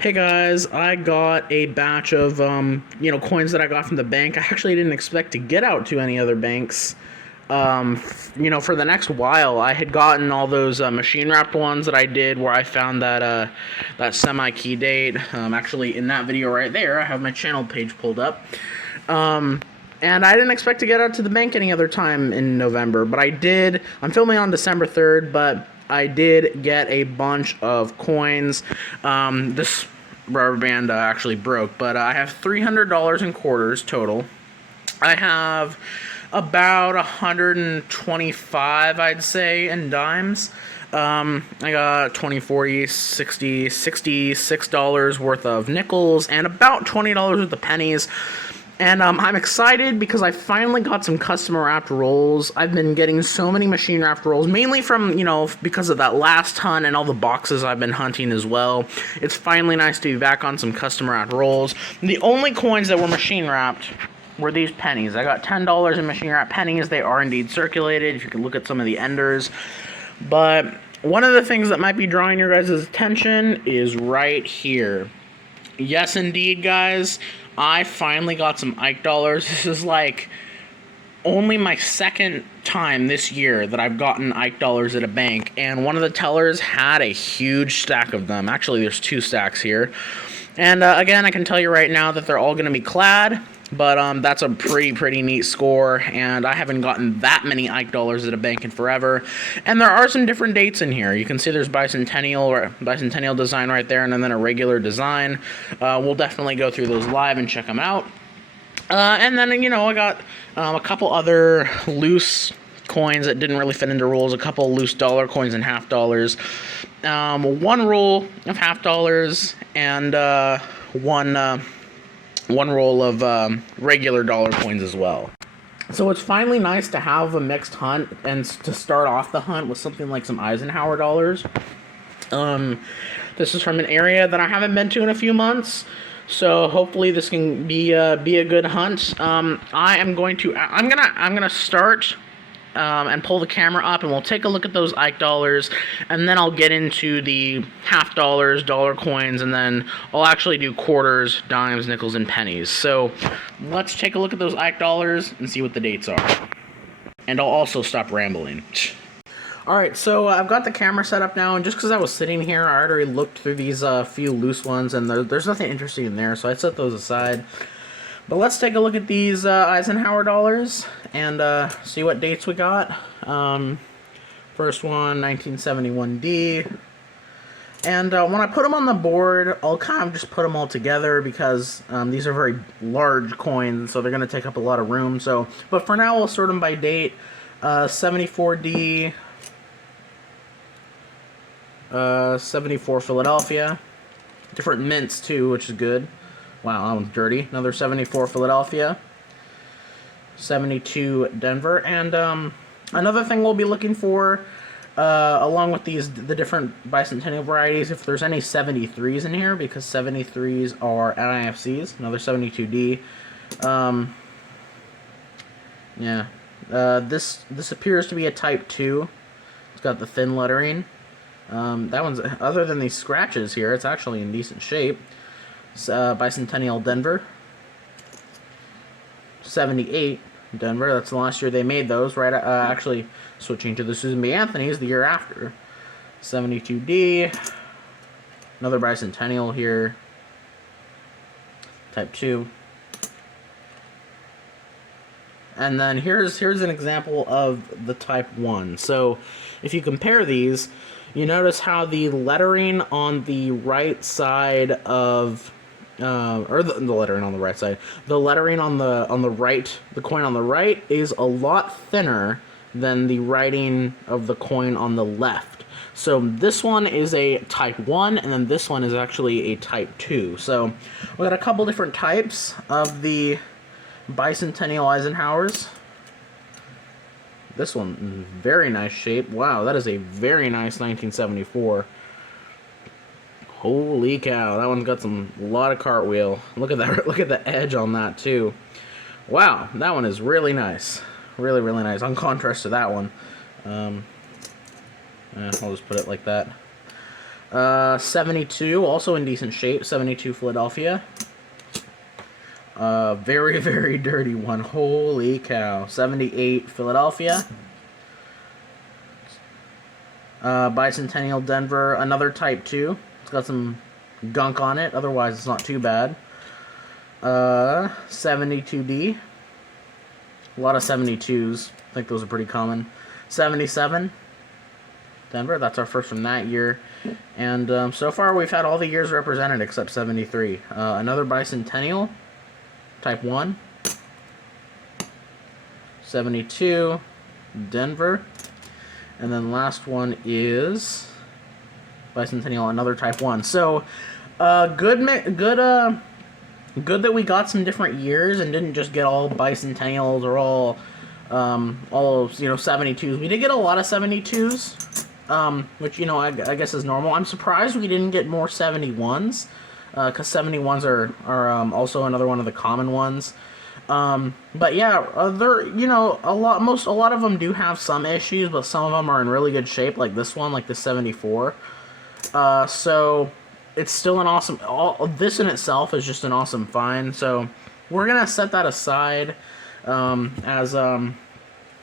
Hey guys, I got a batch of coins that I got from the bank. I actually didn't expect to get out to any other banks. For the next while, I had gotten all those machine wrapped ones that I did, where I found that semi key date. Actually, in that video right there, I have my channel page pulled up. And I didn't expect to get out to the bank any other time in November, but I did. I'm filming on December 3rd, but I did get a bunch of coins. This rubber band actually broke, but I have $300 in quarters total. I have about 125, I'd say, in dimes. I got 20, 40, 60, $66 worth of nickels and about $20 worth of pennies. And I'm excited because I finally got some custom wrapped rolls. I've been getting so many machine wrapped rolls, mainly from, because of that last hunt and all the boxes I've been hunting as well. It's finally nice to be back on some custom wrapped rolls. The only coins that were machine wrapped were these pennies. I got $10 in machine wrapped pennies. They are indeed circulated, if you can look at some of the enders. But one of the things that might be drawing your guys' attention is right here. Yes, indeed, guys. I finally got some Ike dollars. This is like only my second time this year that I've gotten Ike dollars at a bank, and one of the tellers had a huge stack of them. Actually, there's two stacks here. And again, I can tell you right now that they're all going to be clad, but that's a pretty neat score, and I haven't gotten that many Ike dollars at a bank in forever. And there are some different dates in here. You can see there's bicentennial design right there, and then a regular design. We'll definitely go through those live and check them out. And then, I got a couple other loose coins that didn't really fit into rolls, a couple loose dollar coins and half dollars, one roll of half dollars, and one roll of regular dollar coins as well. So it's finally nice to have a mixed hunt and to start off the hunt with something like some Eisenhower dollars. This is from an area that I haven't been to in a few months, so hopefully this can be a good hunt. I'm gonna start and pull the camera up, and we'll take a look at those Ike dollars, and then I'll get into the half dollars, dollar coins, and then I'll actually do quarters, dimes, nickels, and pennies. So let's take a look at those Ike dollars and see what the dates are. And I'll also stop rambling. Alright, so I've got the camera set up now, and just because I was sitting here, I already looked through these few loose ones, and there's nothing interesting in there, so I set those aside. But let's take a look at these Eisenhower dollars and see what dates we got. First one, 1971D. And when I put them on the board, I'll kind of just put them all together because these are very large coins, so they're going to take up a lot of room. But for now, we'll sort them by date. 74D, 74 Philadelphia. Different mints, too, which is good. Wow, that one's dirty. Another 74 Philadelphia. 72 Denver. And another thing we'll be looking for, along with the different bicentennial varieties, if there's any 73s in here, because 73s are NIFCs. Another 72D. This appears to be a Type 2. It's got the thin lettering. That one's, other than these scratches here, it's actually in decent shape. Bicentennial Denver. 78 Denver. That's the last year they made those, right? Actually, switching to the Susan B. Anthony's the year after. 72D. Another bicentennial here. Type 2. And then here's an example of the Type 1. So, if you compare these, you notice how the lettering on the right side of the lettering on the right side. The lettering on the right, the coin on the right, is a lot thinner than the writing of the coin on the left. So this one is a Type 1, and then this one is actually a Type 2. So we got a couple different types of the bicentennial Eisenhowers. This one, very nice shape. Wow, that is a very nice 1974. Holy cow, that one's got a lot of cartwheel. Look at that, look at the edge on that too. Wow, that one is really nice. Really nice, on contrast to that one. I'll just put it like that. 72, also in decent shape. 72 Philadelphia. Very, very dirty one. Holy cow. 78 Philadelphia. Bicentennial Denver. Another Type 2. It's got some gunk on it. Otherwise, it's not too bad. 72D. A lot of 72s. I think those are pretty common. 77 Denver. That's our first from that year. And so far, we've had all the years represented except 73. Another Bicentennial. Type 1. 72. Denver. And then last one is Bicentennial, another Type 1. So, good that we got some different years and didn't just get all Bicentennials or all 72s. We did get a lot of 72s, which, I guess is normal. I'm surprised we didn't get more 71s, because 71s are also another one of the common ones. But yeah, they're, a lot of them do have some issues, but some of them are in really good shape, like this one, like the 74. So it's still an awesome, this in itself is just an awesome find. So we're gonna set that aside, as,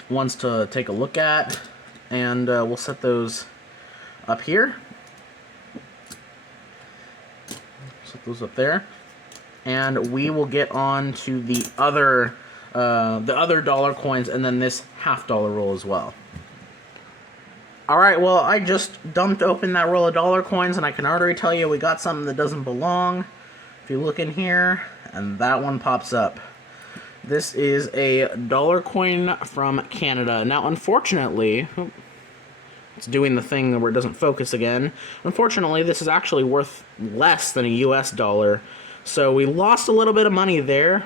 ones to take a look at, and, we'll set those up here. Set those up there. And we will get on to the other dollar coins, and then this $half-dollar roll as well. Alright, well, I just dumped open that roll of dollar coins, and I can already tell you we got something that doesn't belong. If you look in here, and that one pops up. This is a dollar coin from Canada. Now, unfortunately, it's doing the thing where it doesn't focus again. Unfortunately, this is actually worth less than a US dollar. So we lost a little bit of money there,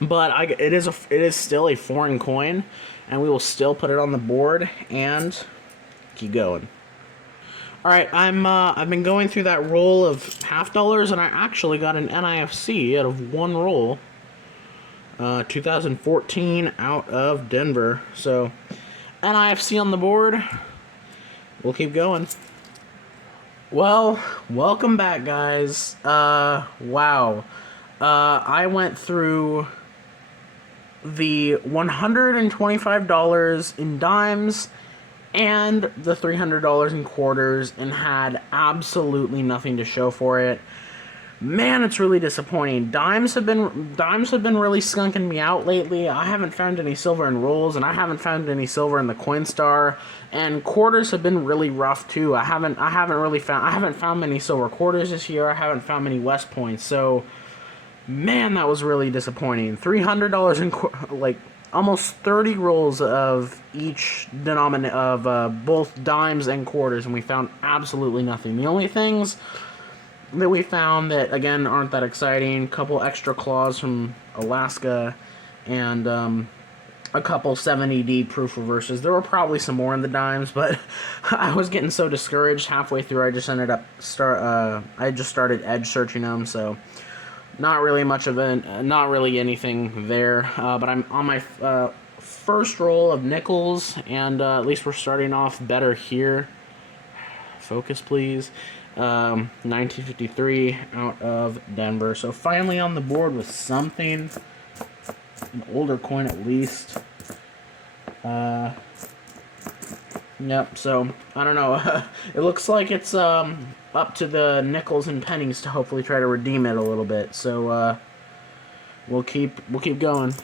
but it is still a foreign coin, and we will still put it on the board and keep going. All right, I've been going through that roll of $half-dollars, and I actually got an NIFC out of one roll. 2014 out of Denver. So NIFC on the board. We'll keep going. Well, welcome back, guys. Wow. I went through the $125 in dimes and the $300 in quarters and had absolutely nothing to show for it. Man, it's really disappointing. Dimes have been really skunking me out lately. I haven't found any silver in rolls, and I haven't found any silver in the Coinstar. And quarters have been really rough too. I haven't found many silver quarters this year. I haven't found many West Points. So, man, that was really disappointing. $300 in like almost 30 rolls of each denominator of both dimes and quarters, and we found absolutely nothing. The only things that we found that, again, aren't that exciting, couple extra claws from Alaska, and a couple 70D proof reverses. There were probably some more in the dimes, but I was getting so discouraged halfway through. I just ended up I just started edge searching them, so not really much of not really anything there. But I'm on my first roll of nickels, and at least we're starting off better here. Focus, please. 1953 out of Denver. So finally on the board with something, an older coin at least. Yep, so I don't know. It looks like it's up to the nickels and pennies to hopefully try to redeem it a little bit. So we'll keep going.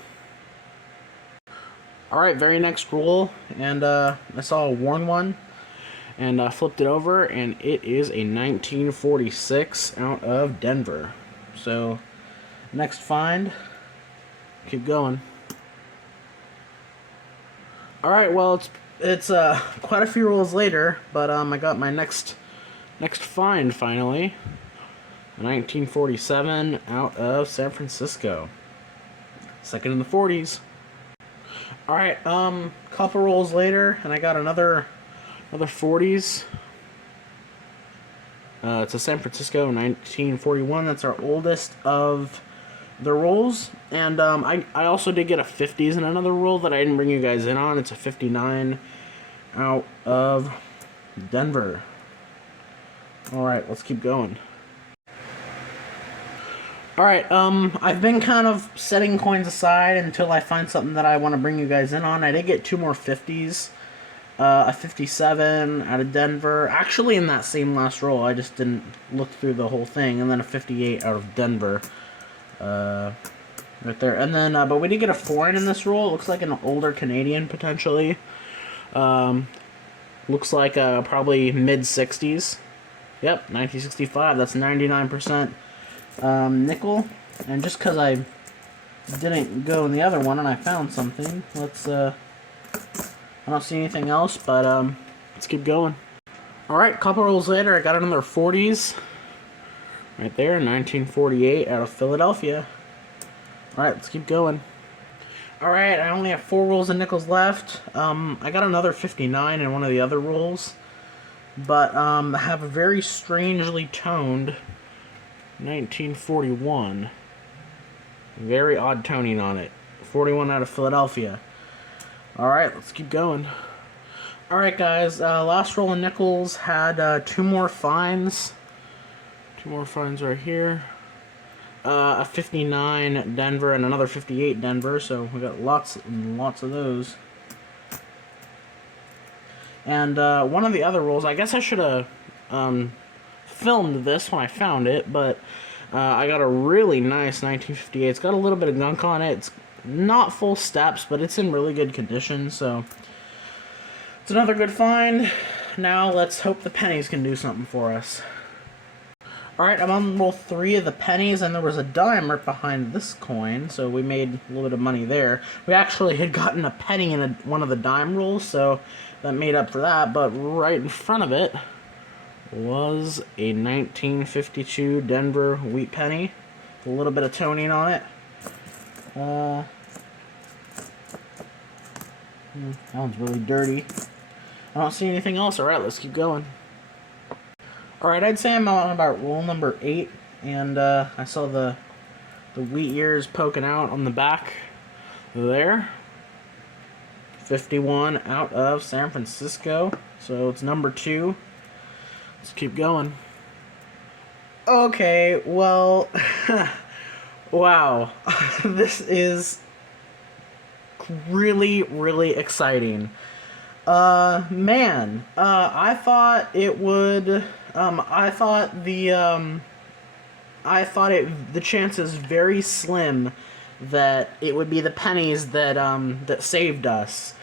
Alright, very next roll, and I saw a worn one. And flipped it over, and it is a 1946 out of Denver. So, next find. Keep going. All right, well, it's quite a few rolls later, but I got my next find finally. A 1947 out of San Francisco. Second in the 40s. All right, couple rolls later, and I got another 40s. It's a San Francisco 1941. That's our oldest of the rolls. And I also did get a 50s in another roll that I didn't bring you guys in on. It's a 59 out of Denver. Alright, let's keep going. Alright, I've been kind of setting coins aside until I find something that I want to bring you guys in on. I did get 2 more 50s. A 57 out of Denver. Actually, in that same last roll, I just didn't look through the whole thing. And then a 58 out of Denver. Right there. And then, but we did get a foreign in this roll. It looks like an older Canadian, potentially. Looks like probably mid-60s. Yep, 1965. That's 99% nickel. And just because I didn't go in the other one and I found something, let's, I don't see anything else, but let's keep going. Alright, a couple rolls later, I got another 40s. Right there, 1948 out of Philadelphia. Alright, let's keep going. Alright, I only have 4 rolls of nickels left. I got another 59 in one of the other rolls. But I have a very strangely toned 1941. Very odd toning on it. 41 out of Philadelphia. Alright, let's keep going. Alright guys, last roll of nickels had 2 more finds. 2 more finds right here. A 59 Denver and another 58 Denver, so we got lots and lots of those. And one of the other rolls, I guess I should have filmed this when I found it, but I got a really nice 1958. It's got a little bit of gunk on it. It's not full steps, but it's in really good condition, so it's another good find. Now let's hope the pennies can do something for us. Alright, I'm on roll 3 of the pennies, and there was a dime right behind this coin, so we made a little bit of money there. We actually had gotten a penny in one of the dime rolls, so that made up for that, but right in front of it was a 1952 Denver wheat penny. A little bit of toning on it. That one's really dirty. I don't see anything else. Alright, let's keep going. Alright, I'd say I'm on about roll number 8, and I saw the wheat ears poking out on the back there. 51 out of San Francisco, so it's number 2. Let's keep going. Okay, well, wow, this is really, really exciting. Man, I thought it would, I thought the chances very slim that it would be the pennies that, that saved us.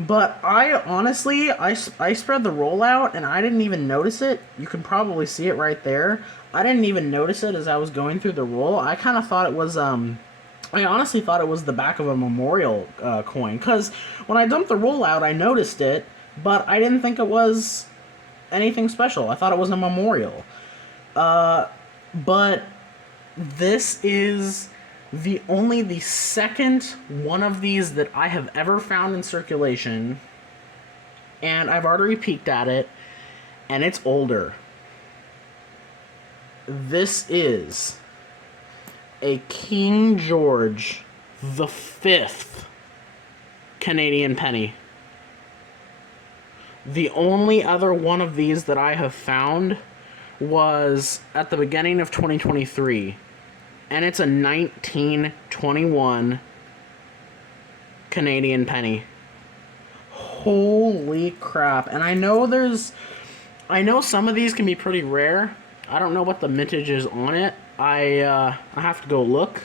But I honestly, I spread the roll out and I didn't even notice it. You can probably see it right there. I didn't even notice it as I was going through the roll. I kind of thought it was, I honestly thought it was the back of a memorial coin, because when I dumped the roll out, I noticed it, but I didn't think it was anything special. I thought it was a memorial. But this is only the second one of these that I have ever found in circulation, and I've already peeked at it, and it's older. This is a King George V Canadian penny. The only other one of these that I have found was at the beginning of 2023, and it's a 1921 Canadian penny. Holy crap. And I know some of these can be pretty rare. I don't know what the mintage is on it. I have to go look.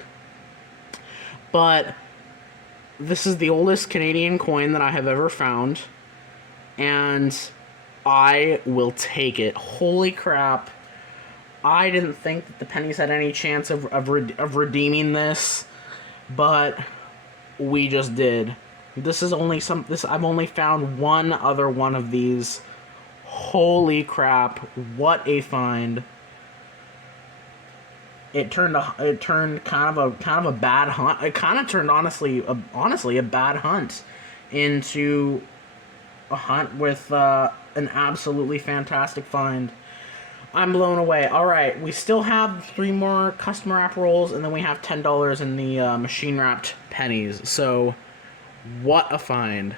But this is the oldest Canadian coin that I have ever found, and I will take it. Holy crap. I didn't think that the pennies had any chance of redeeming this, but we just did. This is only I've only found one other one of these. Holy crap, what a find. It turned kind of a bad hunt. It kind of turned honestly a bad hunt into a hunt with an absolutely fantastic find. I'm blown away. Alright, we still have 3 more customer wrap rolls, and then we have $10 in the machine wrapped pennies. So, what a find.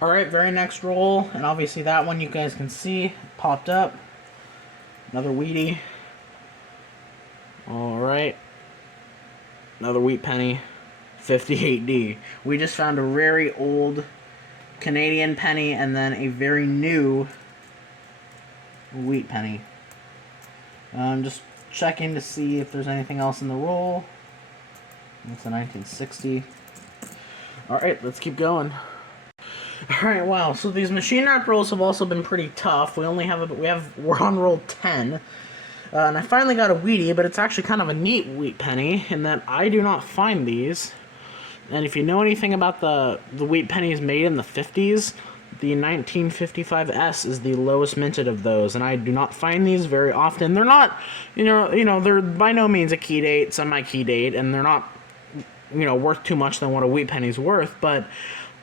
Alright, very next roll, and obviously that one you guys can see popped up. Another Wheatie. Alright. Another wheat penny. 58D. We just found a very old Canadian penny and then a very new wheat penny. I'm just checking to see if there's anything else in the roll. It's a 1960. Alright, let's keep going. Alright, wow, so these machine wrap rolls have also been pretty tough. We're on roll 10. And I finally got a Wheatie, but it's actually kind of a neat wheat penny in that I do not find these. And if you know anything about the wheat pennies made in the 50s, the 1955S is the lowest minted of those, and I do not find these very often. They're not, they're by no means a key date, semi-key date, and they're not, worth too much than what a wheat penny's worth, but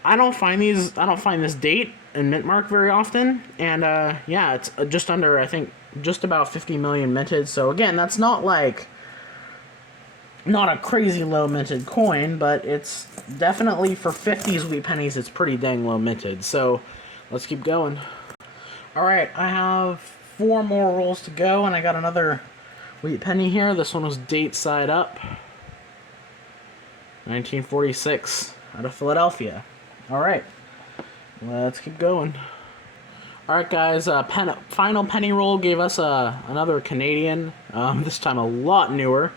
I don't find this date and mint mark very often, and yeah, it's just under, I think, just about 50 million minted, so again, that's not a crazy low minted coin, but it's definitely, for 50s wheat pennies, it's pretty dang low minted, so let's keep going. Alright, I have 4 more rolls to go, and I got another wheat penny here. This one was date side up. 1946, out of Philadelphia. Alright, let's keep going. Alright guys, final penny roll gave us another Canadian, this time a lot newer,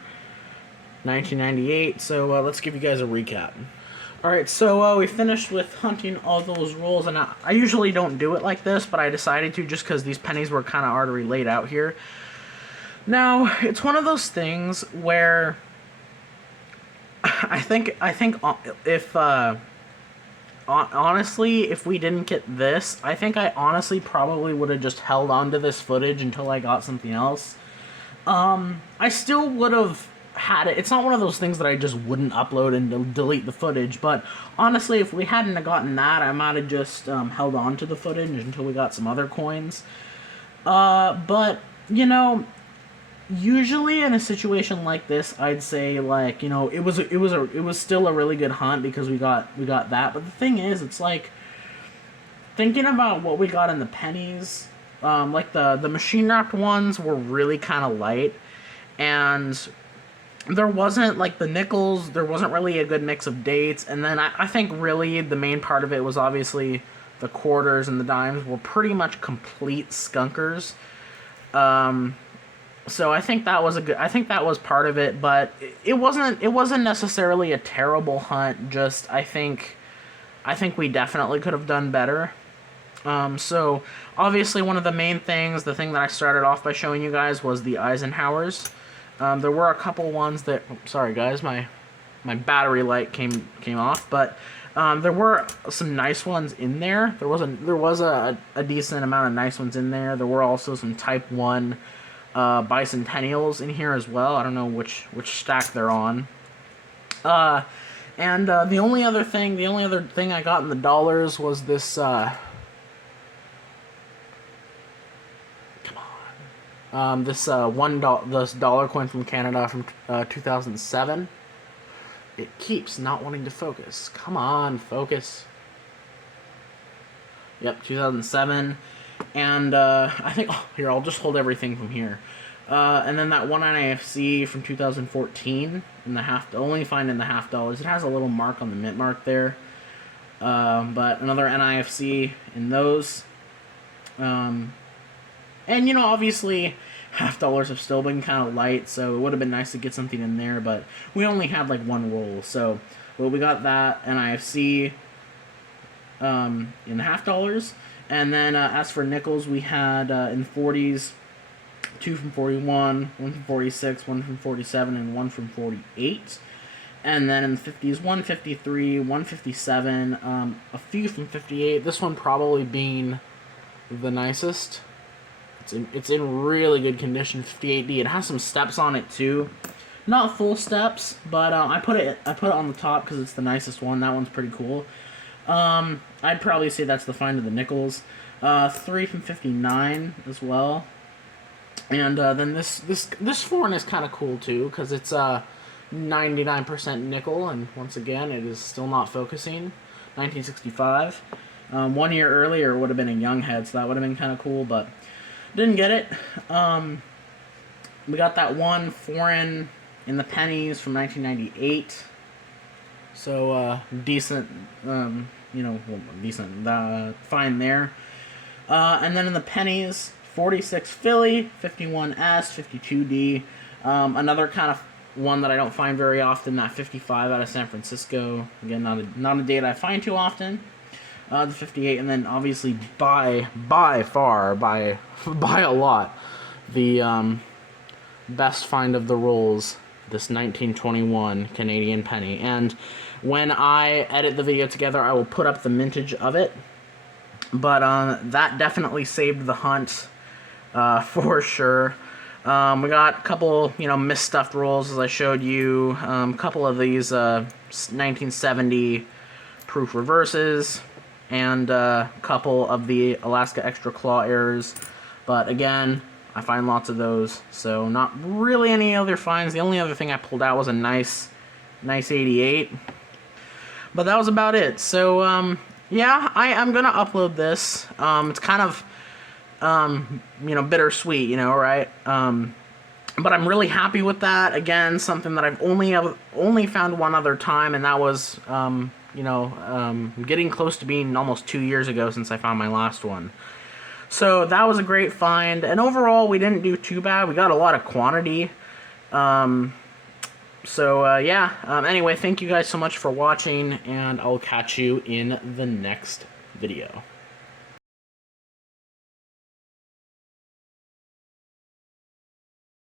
1998, so let's give you guys a recap. Alright, so we finished with hunting all those rolls, and I usually don't do it like this, but I decided to just because these pennies were kind of already laid out here. Now, it's one of those things where I think if honestly, if we didn't get this, I think I honestly probably would have just held on to this footage until I got something else. I still would have had it. It's not one of those things that I just wouldn't upload and delete the footage, but honestly, if we hadn't gotten that, I might have just held on to the footage until we got some other coins. But, usually in a situation like this, I'd say, like, it was still a really good hunt because we got that. But the thing is, it's like thinking about what we got in the pennies. Like the machine wrapped ones were really kind of light, and there wasn't, like, the nickels. There wasn't really a good mix of dates, and then I think really the main part of it was obviously the quarters and the dimes were pretty much complete skunkers. So I think that was part of it, but it wasn't necessarily a terrible hunt. Just I think we definitely could have done better. So obviously one of the main things, the thing that I started off by showing you guys, was the Eisenhowers. There were a couple ones that, sorry guys, my battery light came off, but there were some nice ones in there. There was a decent amount of nice ones in there. There were also some Type 1 bicentennials in here as well. I don't know which stack they're on. And the only other thing I got in the dollars was this this dollar coin from Canada from 2007. It keeps not wanting to focus. Come on, focus. Yep, 2007. And I think, here, I'll just hold everything from here. And then that one NIFC from 2014 in the only find in the half dollars. It has a little mark on the mint mark there. But another NIFC in those. And, obviously, half dollars have still been kind of light, so it would have been nice to get something in there, but we only had, like, one roll. So, well, we got that NIFC in the half dollars. And then, as for nickels, we had, in 40s, 2 from 41, 1 from 46, 1 from 47, and 1 from 48. And then in the 50s, 153, 157, a few from 58. This one probably being the nicest. It's in really good condition, 58D. It has some steps on it too, not full steps, but I put it on the top because it's the nicest one. That one's pretty cool. I'd probably say that's the find of the nickels. 3 from 59 as well. And then this foreign is kind of cool too because it's 99% nickel, and once again it is still not focusing. 1965. 1 year earlier would have been a young head, so that would have been kind of cool, but Didn't get it. We got that one foreign in the pennies from 1998. So, decent, decent, fine there. And then in the pennies, 46 Philly, 51S, 52D. Another kind of one that I don't find very often, that 55 out of San Francisco. Again, not a date I find too often. The 58, and then obviously by a lot, the best find of the rolls, this 1921 Canadian penny. And when I edit the video together, I will put up the mintage of it. But that definitely saved the hunt, for sure. We got a couple, misstuffed rolls, as I showed you. A couple of these 1970 proof reverses, and a couple of the Alaska Extra Claw errors. But again, I find lots of those, so not really any other finds. The only other thing I pulled out was a nice 88. But that was about it. So, yeah, I'm going to upload this. It's kind of, bittersweet, right? But I'm really happy with that. Again, something that I've only found one other time, and that was, getting close to being almost 2 years ago since I found my last one. So that was a great find, and overall we didn't do too bad. We got a lot of quantity. Anyway, thank you guys so much for watching, and I'll catch you in the next video.